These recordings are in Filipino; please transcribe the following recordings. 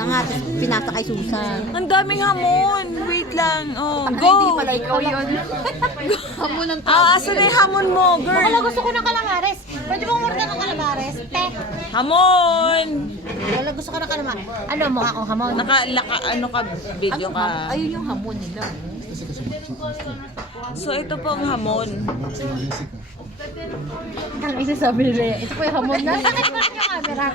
na nga, tapos pinasa kay Susan. Ang daming hamon. Wait lang. Oh, Hindi go. pala ikaw yun. Hamon ng tao. Ah, asan na yung hamon mo, Wala, girl? gusto ko ng calamares. Pwede bang order ng calamares? Te, Hamon. wala, gusto ko ng calamares. Ano mo akong hamon? Ano ka, video ka. Ayun yung hamon nila. So, ito po ang hamon. Ang isasabi nila, ito po yung hamon. Nasa akin ko yung camera.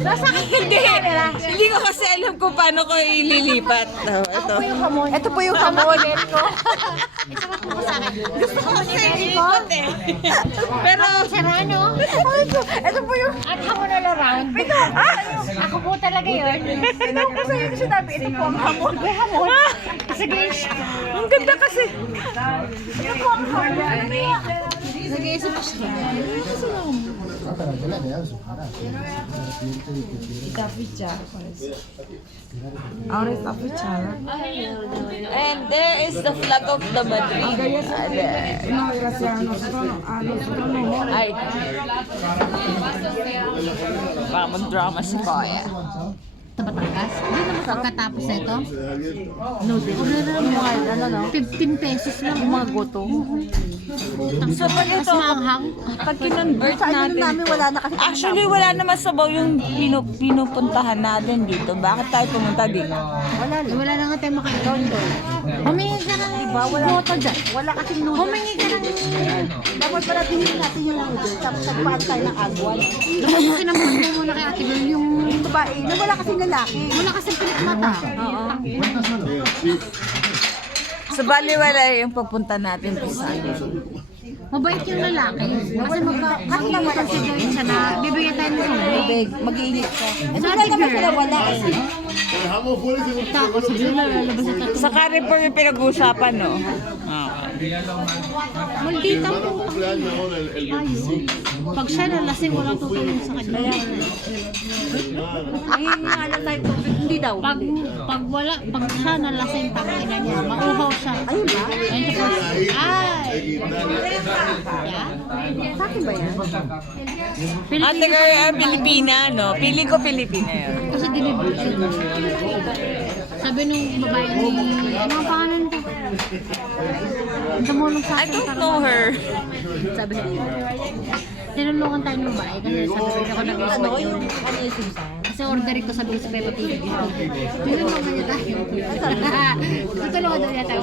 Nasa akin ko Hindi. yung camera. Hindi ko kasi alam kung paano ko ililipat. Oh, ito. Yung hamon. Ito po yung hamon. ko. Ito po po sa akin. Gusto ko Kasi ni ilipat eh. Pero, Serrano. Ito po yung... At hamon all around. Ako po talaga yun. Ito po sa yung sinabi. Ito po ang hamon. May hamon. Sige. ang ganda kasi. Nag-iisip ko siya. And there is the flag of the Madrid. Ay. Baka mag-drama si Koya. Sa Batangas? Hindi naman pagkatapos nito? Noodle. 15 pesos lang. Yung mga goto. So pag ito, Maanghang. pag kinonvert Sa ano natin, namin wala na kasi. actually wala naman sabaw yung pinupuntahan natin dito. Bakit tayo pumunta dito? Wala na nga tayo makain. Humingi ka ng goto dyan. Wala kasi noodles. Humingi ka ng... Dapat pala bilhin natin yung noodles. Tapos nagpaan tayo ng agwan. Kasi naman mo muna kay Ate Bel yung... Yung babae, na wala kasi lalaki. Wala kasing pilit mata. Oo. So baliwala yung papunta natin sa Mabait yung lalaki. Kasi mag-consider siya na bibigyan tayo ng tubig. Mag-iinit ka. Sa Wala Ate naman Bel, sila wala kasi. tapos bigla lalabas na tayo. Sa Carrefour yung pinag-uusapan, no? Maldita mo. Pag siya nalasing, walang tutulong sa kanya. Ay, nga tayo tubig. Hindi daw. Pag siya nalasing, tangina niya, mauhaw siya. Ayun ba? Ayun siya po. Ay! Yan. Sa akin ba yan? Ate girl, Pilipina, no? Pili ko Pilipina yun. Kasi delivery siya. Sabi nung babae ni... Ano ang pangalan ko? Tumulong sa I akin. don't know her. Sabi niya. Tinulungan tayo ng babae kasi sabi ko ako nag-isip Ano yun. yung ano yung Susan? Kasi orderin ko sabi ko sa Peppa Pig. Tinulungan niya tayo. Tutulungan daw niya tayo.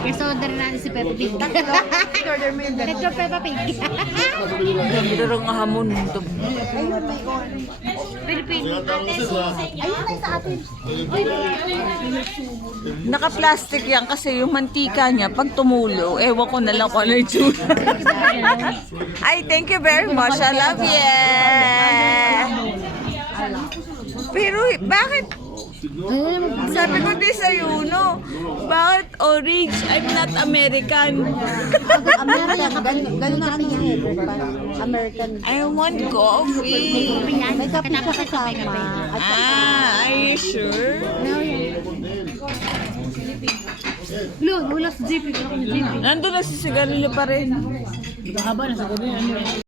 Kasi orderin natin si Peppa Pig. Order mo yung gano'n. Let's go Peppa Pig. Pero nga hamon ito. Ayun, may on. Pilipino. Ayun tayo sa atin. Naka-plastic yan kasi yung mantika niya, pag tumulo, ewan ko na lang kung ano yung tsura. Ay, thank you very much. I love you. Pero bakit? Sabi ko din sa Yuno, bakit orange? I'm not American. American. Ganun na ano niya. American. I want coffee. May kape siya kasama. At Ah, are you sure? Lo, wala sa jeep. Wala sa jeep. Nandun na si Sigarilyo pa rin. Haba na sa gabi.